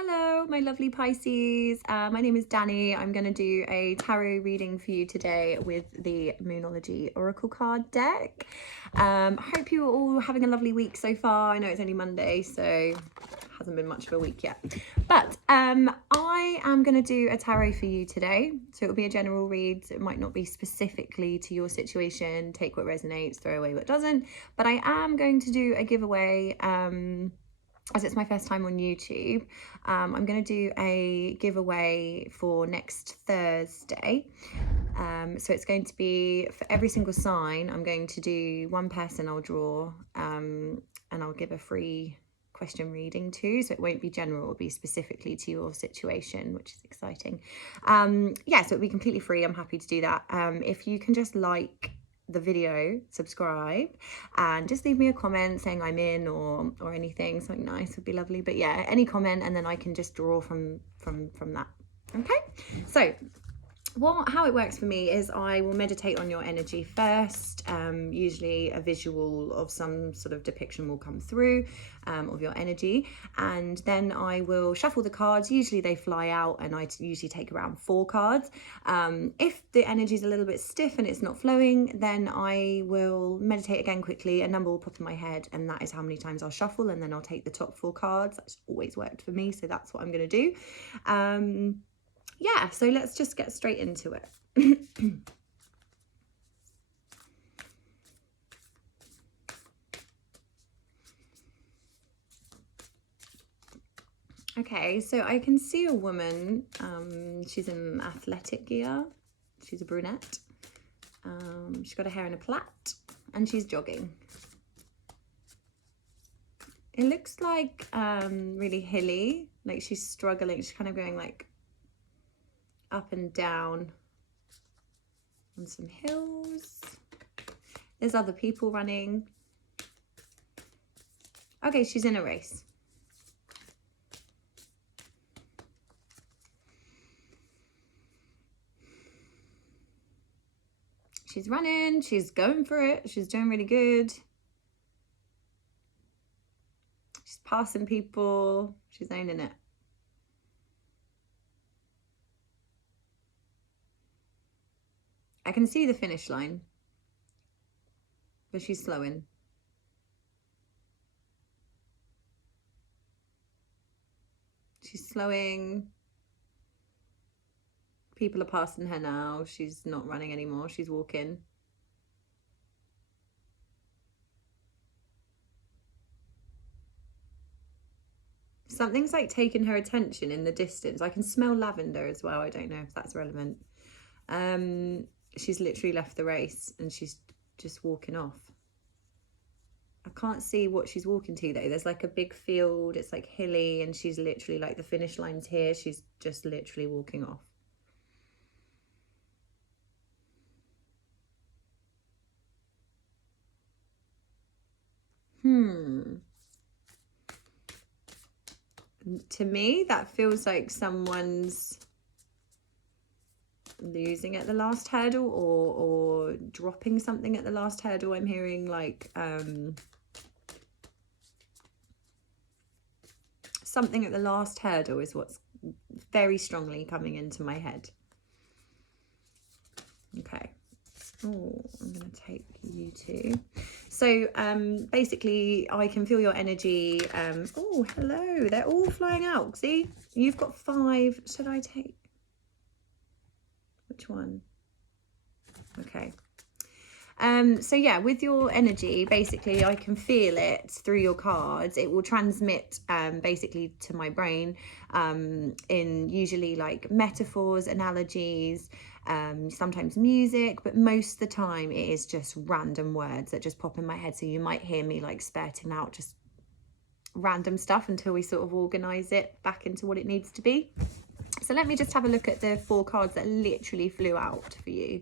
Hello, my lovely Pisces. My name is Danny. I'm going to do a tarot reading for you today with the Moonology Oracle card deck. Hope you're all having a lovely week so far. I know it's only Monday, so hasn't been much of a week yet. But I am going to do a tarot for you today. So it'll be a general read. So it might not be specifically to your situation. Take what resonates, throw away what doesn't. But I am going to do a giveaway as it's my first time on YouTube. I'm going to do a giveaway for next Thursday. So it's going to be for every single sign. I'm going to do one person I'll draw, and I'll give a free question reading too. So it won't be general, it'll be specifically to your situation, which is exciting. Yeah, so it'll be completely free. I'm happy to do that. If you can just like the video, subscribe, and just leave me a comment saying I'm in or anything, something nice would be lovely. But yeah, any comment, and then I can just draw from that. Okay, so how it works for me is I will meditate on your energy first. Usually a visual of some sort of depiction will come through of your energy, and then I will shuffle the cards. Usually they fly out, and I usually take around 4 cards. If the energy is a little bit stiff and it's not flowing, then I will meditate again quickly. A number will pop in my head, and that is how many times I'll shuffle, and then I'll take the top 4 cards. That's always worked for me, so that's what I'm going to do. Yeah, so let's just get straight into it. Okay, so I can see a woman. She's in athletic gear. She's a brunette. She's got her hair in a plait, and she's jogging. It looks like really hilly, like she's struggling. She's kind of going like up and down on some hills. There's other people running. Okay, she's in a race. She's running, she's going for it, she's doing really good. She's passing people, she's owning it. I can see the finish line, but she's slowing. She's slowing. People are passing her now. She's not running anymore. She's walking. Something's like taking her attention in the distance. I can smell lavender as well. I don't know if that's relevant. She's literally left the race and she's just walking off. I can't see what she's walking to though. There's like a big field. It's like hilly, and she's literally like the finish line's here. She's just literally walking off. To me, that feels like someone's losing at the last hurdle or dropping something at the last hurdle. I'm hearing like something at the last hurdle is what's very strongly coming into my head. Okay. Oh, I'm going to take you too. So basically I can feel your energy. Oh, hello. They're all flying out. See, you've got 5. Should I take which one? Okay. So yeah, with your energy, basically I can feel it through your cards. It will transmit basically to my brain in usually like metaphors, analogies, sometimes music, but most of the time it is just random words that just pop in my head. So you might hear me like spurting out just random stuff until we sort of organize it back into what it needs to be. So let me just have a look at the 4 cards that literally flew out for you.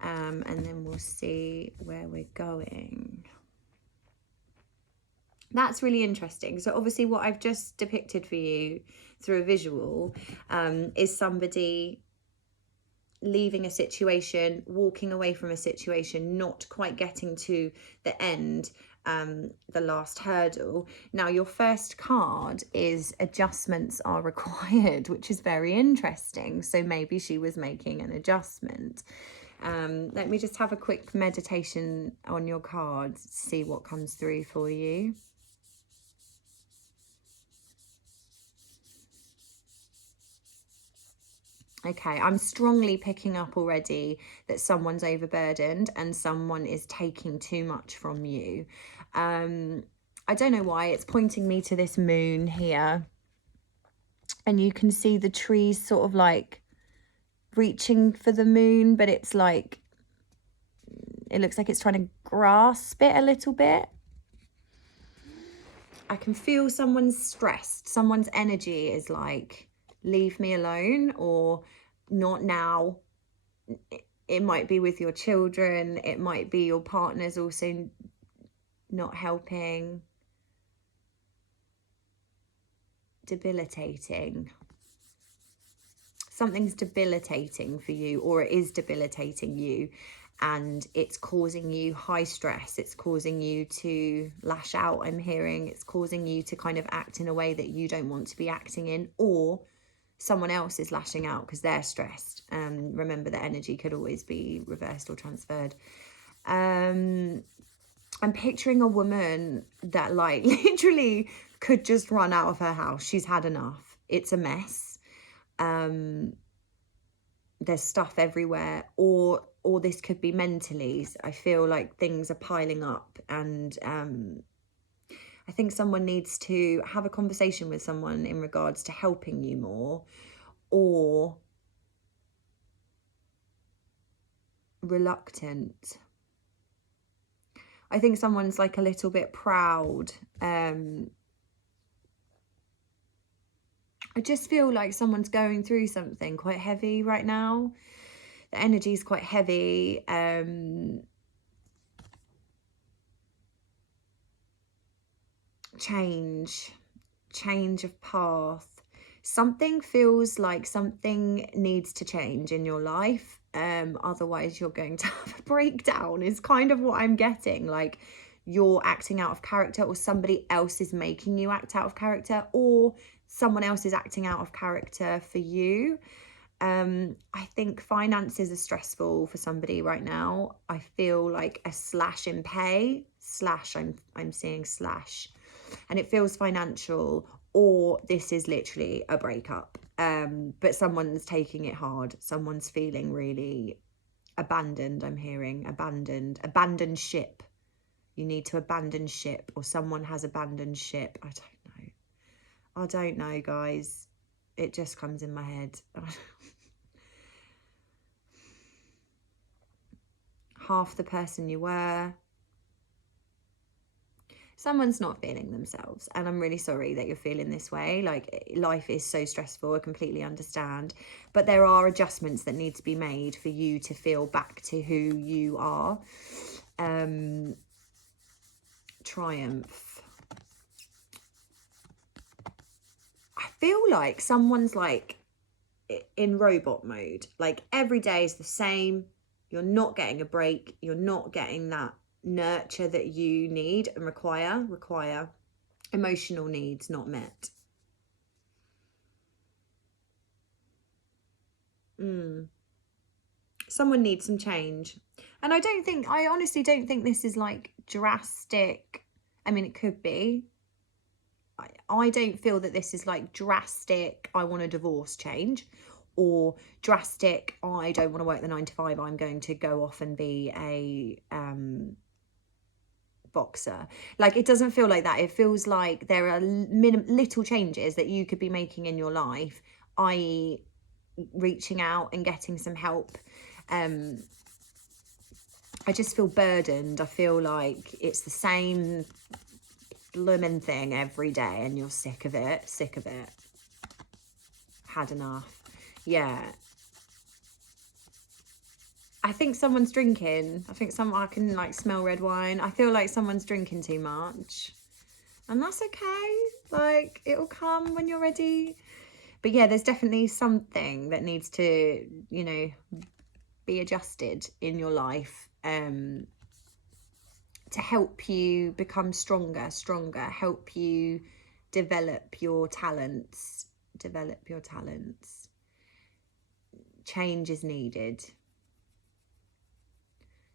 And then we'll see where we're going. That's really interesting. So obviously what I've just depicted for you through a visual is somebody leaving a situation, walking away from a situation, not quite getting to the end, the last hurdle. Now, your first card is adjustments are required, which is very interesting. So maybe she was making an adjustment. Let me just have a quick meditation on your cards, see what comes through for you. Okay, I'm strongly picking up already that someone's overburdened and someone is taking too much from you. I don't know why, it's pointing me to this moon here. And you can see the trees sort of like reaching for the moon, but it's like, it looks like it's trying to grasp it a little bit. I can feel someone's stressed. Someone's energy is like, leave me alone, or not now. It might be with your children. It might be your partner's also not helping. Debilitating. Something's debilitating for you, or it is debilitating you, and it's causing you high stress. It's causing you to lash out, I'm hearing. It's causing you to kind of act in a way that you don't want to be acting in, or someone else is lashing out because they're stressed. Remember, the energy could always be reversed or transferred. I'm picturing a woman that like literally could just run out of her house. She's had enough. It's a mess. There's stuff everywhere, or this could be mentally. I feel like things are piling up, and I think someone needs to have a conversation with someone in regards to helping you more, or reluctant. I think someone's like a little bit proud. I just feel like someone's going through something quite heavy right now. The energy is quite heavy. Change of path. Something feels like something needs to change in your life. Otherwise you're going to have a breakdown, is kind of what I'm getting. Like, you're acting out of character, or somebody else is making you act out of character, or someone else is acting out of character for you. I think finances are stressful for somebody right now. I feel like a slash in pay, slash, I'm seeing slash, and it feels financial, or this is literally a breakup. But someone's taking it hard. Someone's feeling really abandoned. I'm hearing abandoned ship. You need to abandon ship, or someone has abandoned ship. I don't know, guys. It just comes in my head. Half the person you were. Someone's not feeling themselves, and I'm really sorry that you're feeling this way. Like, life is so stressful, I completely understand, but there are adjustments that need to be made for you to feel back to who you are. Triumph. I feel like someone's like in robot mode. Like, every day is the same. You're not getting a break. You're not getting that nurture that you need and require. Emotional needs not met. Someone needs some change. And I honestly don't think this is like drastic. I mean, it could be. I don't feel that this is like drastic, I want a divorce change, or drastic, I don't want to work the 9 to 5, I'm going to go off and be a boxer. Like, it doesn't feel like that. It feels like there are little changes that you could be making in your life, i.e. reaching out and getting some help. I just feel burdened. I feel like it's the same blooming thing every day, and you're sick of it. Had enough. Yeah. I think someone's drinking. I can like smell red wine. I feel like someone's drinking too much, and that's okay. Like, it'll come when you're ready. But yeah, there's definitely something that needs to, you know, be adjusted in your life. to help you become stronger, help you develop your talents, Change is needed.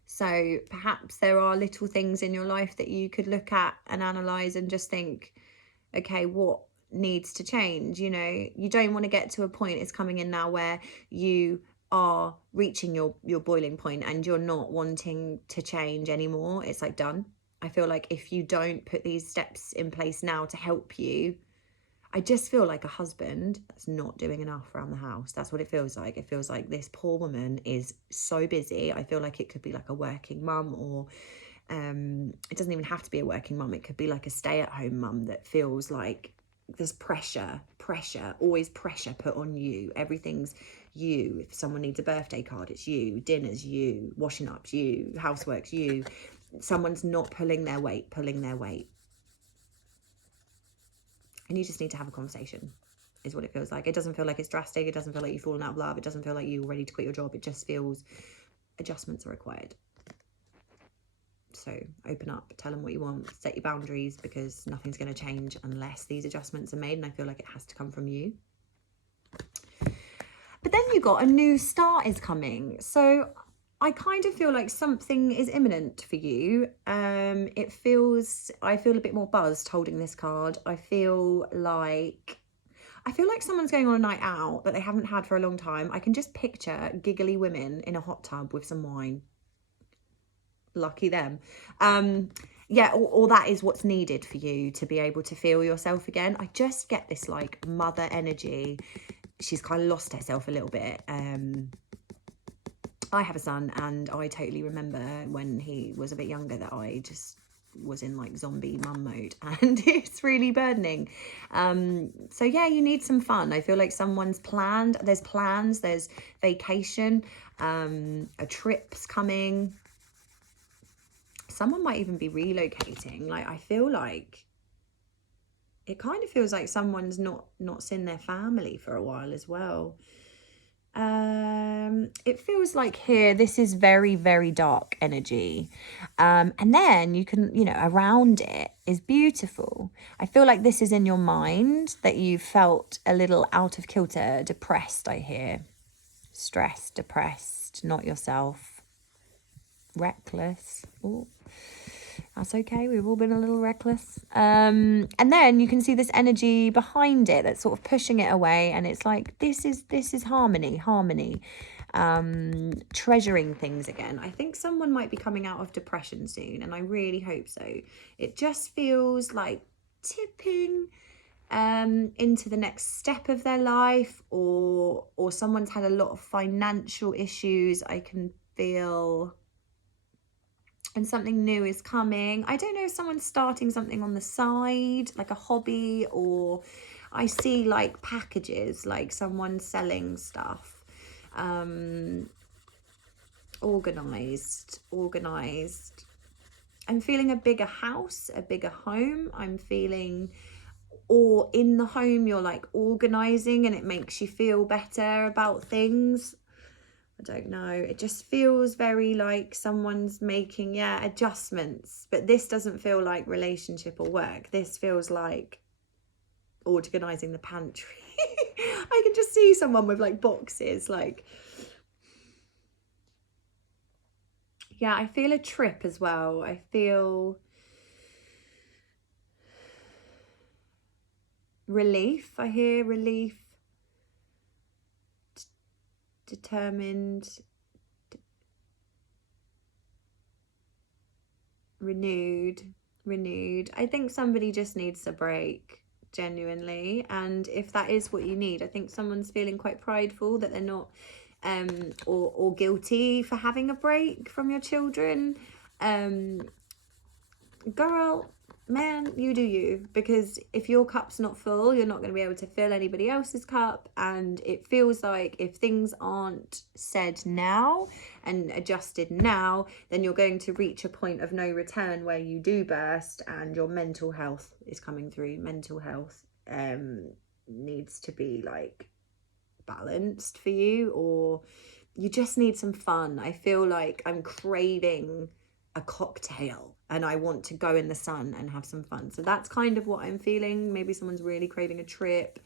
So perhaps there are little things in your life that you could look at and analyze and just think, okay, what needs to change? You know, you don't want to get to a point, it's coming in now, where you are reaching your boiling point and you're not wanting to change anymore. It's like done. I feel like if you don't put these steps in place now to help you, I just feel like a husband that's not doing enough around the house. That's what it feels like. It feels like this poor woman is so busy. I feel like it could be like a working mum, or it doesn't even have to be a working mum. It could be like a stay-at-home mum that feels like there's pressure, always pressure put on you. Everything's you. If someone needs a birthday card, it's you. Dinner's you. Washing up's you. Housework's you. Someone's not pulling their weight. And you just need to have a conversation, is what it feels like. It doesn't feel like it's drastic. It doesn't feel like you've fallen out of love. It doesn't feel like you're ready to quit your job. It just feels adjustments are required. So open up, tell them what you want, set your boundaries, because nothing's going to change unless these adjustments are made. And I feel like it has to come from you. But then you got a new start is coming. So I kind of feel like something is imminent for you. I feel a bit more buzzed holding this card. I feel like someone's going on a night out that they haven't had for a long time. I can just picture giggly women in a hot tub with some wine. Lucky them. Yeah, or that is what's needed for you to be able to feel yourself again. I just get this like mother energy. She's kind of lost herself a little bit. I have a son, and I totally remember when he was a bit younger that I just was in like zombie mum mode, and it's really burdening. So yeah, you need some fun. I feel like someone's planned. There's plans. There's vacation. A trip's coming. Someone might even be relocating. Like, I feel like it kind of feels like someone's not seen their family for a while as well. It feels like here, this is very, very dark energy. And then you can, you know, around it is beautiful. I feel like this is in your mind, that you felt a little out of kilter, depressed, I hear. Stressed, depressed, not yourself. Reckless. Ooh. That's okay. We've all been a little reckless. And then you can see this energy behind it that's sort of pushing it away. And it's like, this is harmony. Treasuring things again. I think someone might be coming out of depression soon, and I really hope so. It just feels like tipping into the next step of their life, or someone's had a lot of financial issues, I can feel. And something new is coming. I don't know if someone's starting something on the side, like a hobby, or I see like packages, like someone selling stuff. Organized. I'm feeling a bigger house, a bigger home. I'm feeling, or in the home you're like organizing and it makes you feel better about things. I don't know. It just feels very like someone's making, adjustments. But this doesn't feel like relationship or work. This feels like organising the pantry. I can just see someone with like boxes, like. Yeah, I feel a trip as well. I feel relief. I hear relief. Determined, renewed. I think somebody just needs a break, genuinely. And if that is what you need, I think someone's feeling quite prideful that they're not or guilty for having a break from your children. Girl, man, you do you, because if your cup's not full, you're not going to be able to fill anybody else's cup. And it feels like if things aren't said now and adjusted now, then you're going to reach a point of no return where you do burst, and your mental health is coming through. Mental health needs to be like balanced for you, or you just need some fun. I feel like I'm craving a cocktail and I want to go in the sun and have some fun. So that's kind of what I'm feeling. Maybe someone's really craving a trip,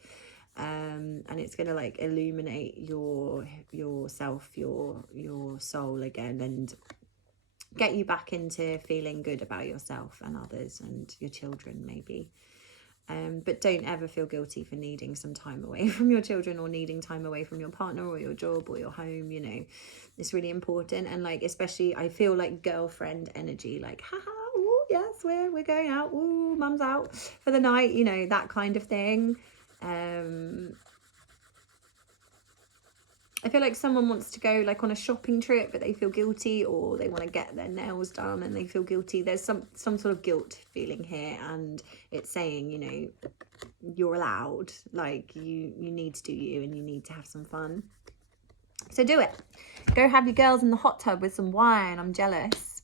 and it's gonna like illuminate yourself, your soul again, and get you back into feeling good about yourself and others and your children maybe. But don't ever feel guilty for needing some time away from your children, or needing time away from your partner or your job or your home. You know, it's really important. And like, especially I feel like girlfriend energy, like, haha, ooh, yes, we're going out, ooh, mum's out for the night, you know, that kind of thing. I feel like someone wants to go like on a shopping trip, but they feel guilty, or they want to get their nails done and they feel guilty. There's some sort of guilt feeling here, and it's saying, you know, you're allowed, like you need to do you, and you need to have some fun. So do it. Go have your girls in the hot tub with some wine. I'm jealous.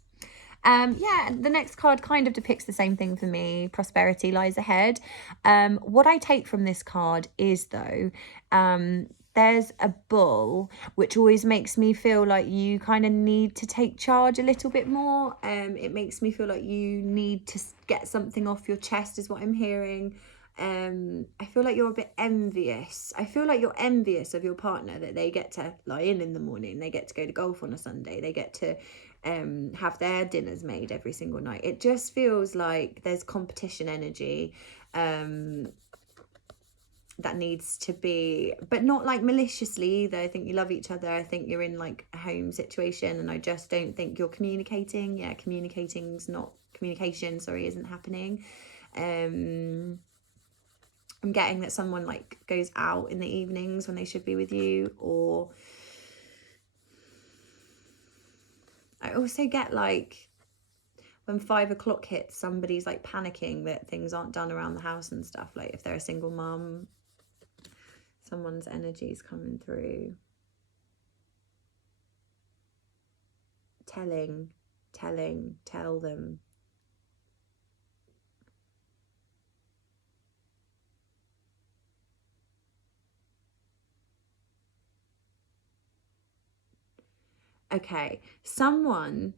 Yeah, the next card kind of depicts the same thing for me. Prosperity lies ahead. What I take from this card is, though, there's a bull, which always makes me feel like you kind of need to take charge a little bit more. It makes me feel like you need to get something off your chest, is what I'm hearing. I feel like you're a bit envious. I feel like you're envious of your partner, that they get to lie in the morning, they get to go to golf on a Sunday, they get to have their dinners made every single night. It just feels like there's competition energy that needs to be, but not like maliciously either. I think you love each other. I think you're in like a home situation, and I just don't think you're communicating. Yeah, communication isn't happening. I'm getting that someone like goes out in the evenings when they should be with you, or I also get like when 5 o'clock hits, somebody's like panicking that things aren't done around the house and stuff. Like if they're a single mum, someone's energy is coming through. Tell them. Okay, someone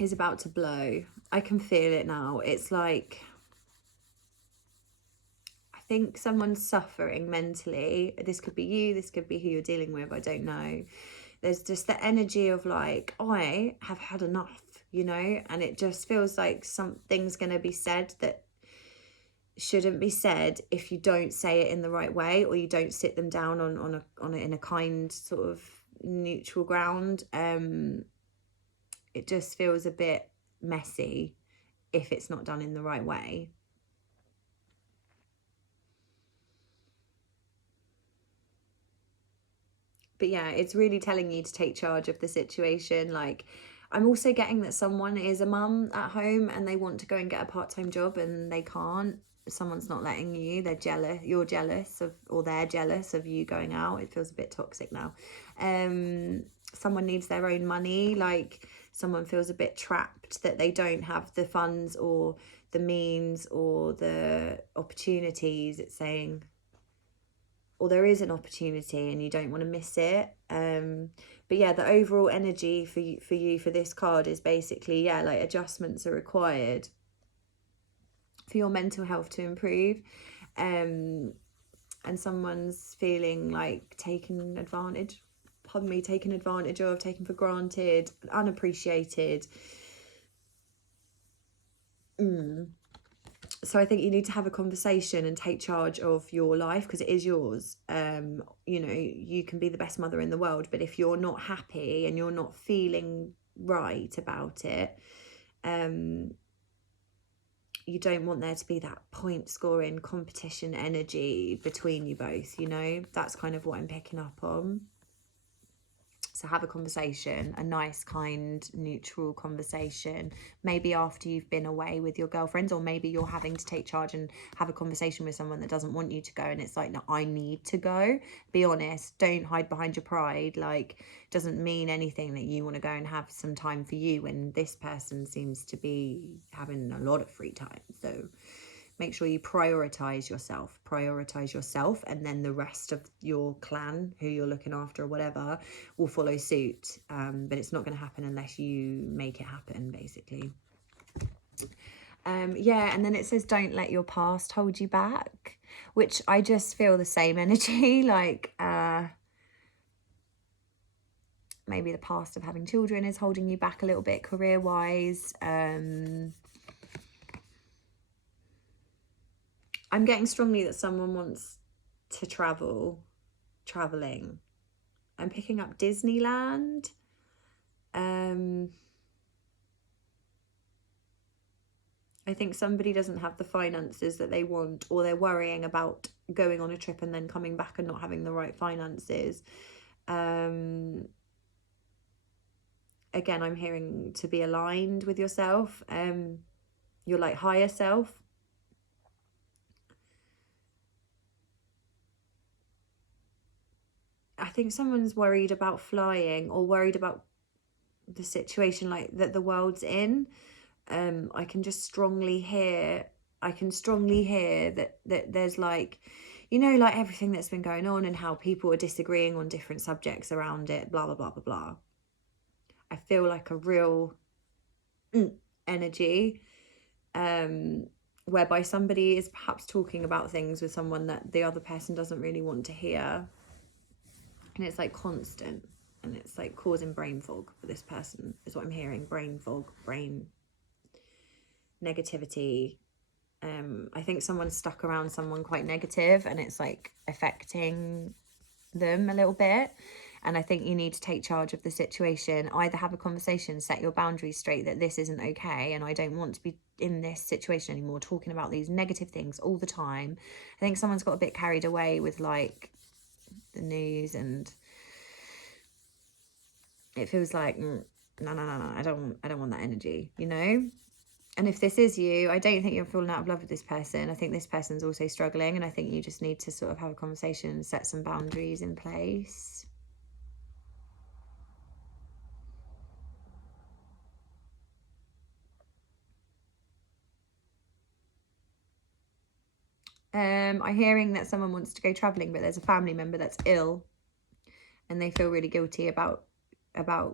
is about to blow. I can feel it now. It's like, I think someone's suffering mentally. This could be you, this could be who you're dealing with, I don't know. There's just the energy of like, I have had enough, you know, and it just feels like something's going to be said that shouldn't be said if you don't say it in the right way, or you don't sit them down in a kind sort of neutral ground. It just feels a bit messy if it's not done in the right way. But yeah, it's really telling you to take charge of the situation. Like, I'm also getting that someone is a mum at home and they want to go and get a part-time job and they can't. Someone's not letting you. They're jealous. You're jealous of, or they're jealous of you going out. It feels a bit toxic now. Someone needs their own money. Like, someone feels a bit trapped that they don't have the funds or the means or the opportunities. It's saying, or there is an opportunity and you don't want to miss it. But yeah, the overall energy for you for this card is basically, yeah, like adjustments are required for your mental health to improve. And someone's feeling like taken advantage of, taken for granted, unappreciated. So I think you need to have a conversation and take charge of your life, because it is yours. You know, you can be the best mother in the world, but if you're not happy and you're not feeling right about it, you don't want there to be that point scoring competition energy between you both, you know. That's kind of what I'm picking up on. So have a conversation, a nice, kind, neutral conversation, maybe after you've been away with your girlfriends, or maybe you're having to take charge and have a conversation with someone that doesn't want you to go, and it's like, no, I need to go. Be honest, don't hide behind your pride. Like, it doesn't mean anything that you want to go and have some time for you when this person seems to be having a lot of free time. So make sure you prioritize yourself, and then the rest of your clan who you're looking after or whatever will follow suit. But it's not going to happen unless you make it happen, basically. Yeah, and then it says don't let your past hold you back, which I just feel the same energy. Like maybe the past of having children is holding you back a little bit career wise. I'm getting strongly that someone wants to traveling. I'm picking up Disneyland. I think somebody doesn't have the finances that they want, or they're worrying about going on a trip and then coming back and not having the right finances. Again, I'm hearing to be aligned with yourself, your like higher self. I think someone's worried about flying, or worried about the situation like that the world's in. I can just strongly hear that there's like, you know, like everything that's been going on and how people are disagreeing on different subjects around it, blah blah blah blah blah. I feel like a real energy whereby somebody is perhaps talking about things with someone that the other person doesn't really want to hear, and it's like constant, and it's like causing brain fog for this person, is what I'm hearing. Brain fog, brain negativity. I think someone's stuck around someone quite negative, and it's like affecting them a little bit. And I think you need to take charge of the situation. Either have a conversation, set your boundaries straight that this isn't okay, and I don't want to be in this situation anymore, talking about these negative things all the time. I think someone's got a bit carried away with like the news, and it feels like no, I don't want that energy, you know. And if this is you, I don't think you're falling out of love with this person. I think this person's also struggling, and I think you just need to sort of have a conversation and set some boundaries in place. I'm hearing that someone wants to go traveling, but there's a family member that's ill, and they feel really guilty about I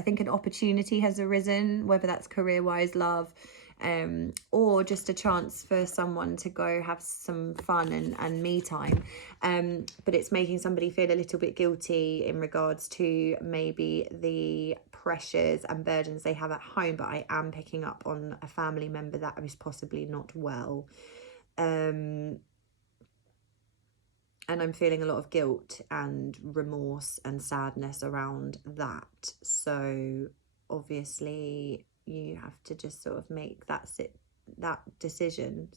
think an opportunity has arisen, whether that's career-wise, love, or just a chance for someone to go have some fun and me time. But it's making somebody feel a little bit guilty in regards to maybe the pressures and burdens they have at home. But I am picking up on a family member that is possibly not well. And I'm feeling a lot of guilt and remorse and sadness around that. So obviously you have to just sort of make that decision.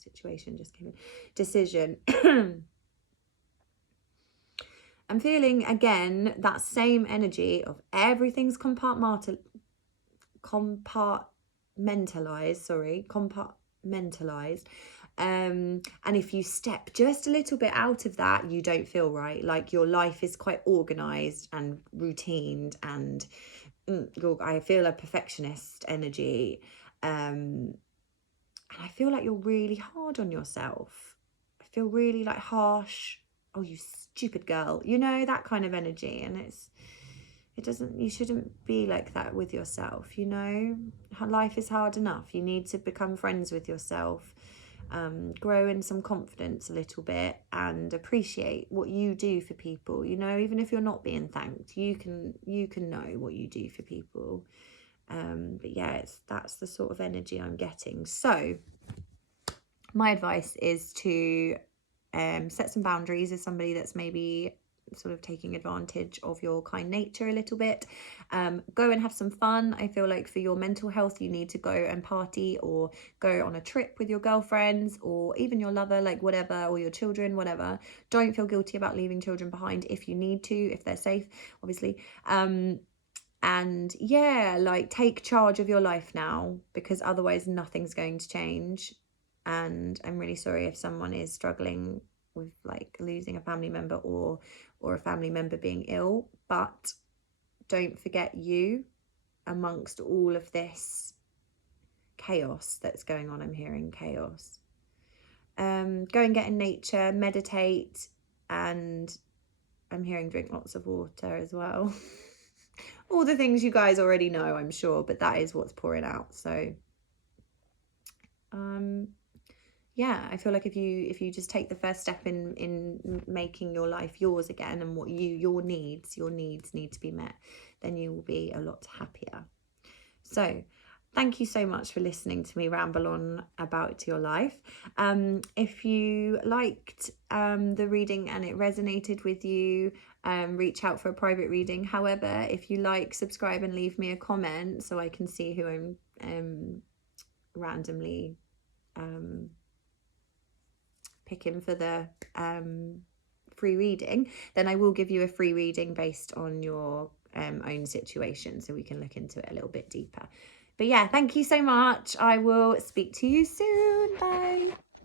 I'm feeling again that same energy of everything's compartmentalized. And if you step just a little bit out of that, you don't feel right. Like your life is quite organized and routined, and I feel a perfectionist energy, and I feel like you're really hard on yourself. I feel really like harsh. Oh, you stupid girl, you know, that kind of energy. And you shouldn't be like that with yourself, you know. Life is hard enough. You need to become friends with yourself, grow in some confidence a little bit, and appreciate what you do for people, you know. Even if you're not being thanked, you can know what you do for people. But yeah, that's the sort of energy I'm getting. So my advice is to set some boundaries as somebody that's maybe sort of taking advantage of your kind nature a little bit. Go and have some fun. I feel like for your mental health, you need to go and party, or go on a trip with your girlfriends, or even your lover, like whatever, or your children, whatever. Don't feel guilty about leaving children behind if you need to, if they're safe, obviously. And yeah, like take charge of your life now, because otherwise nothing's going to change. And I'm really sorry if someone is struggling with like losing a family member, or a family member being ill, but don't forget you amongst all of this chaos that's going on. I'm hearing chaos. Go and get in nature, meditate, and I'm hearing drink lots of water as well. All the things you guys already know, I'm sure, but that is what's pouring out. So yeah, I feel like if you just take the first step in making your life yours again, and what your needs need to be met, then you will be a lot happier. So thank you so much for listening to me ramble on about your life. If you liked the reading and it resonated with you, reach out for a private reading. However, if you like, subscribe and leave me a comment so I can see who I'm randomly picking for the free reading. Then I will give you a free reading based on your own situation, so we can look into it a little bit deeper. But yeah, thank you so much. I will speak to you soon. Bye.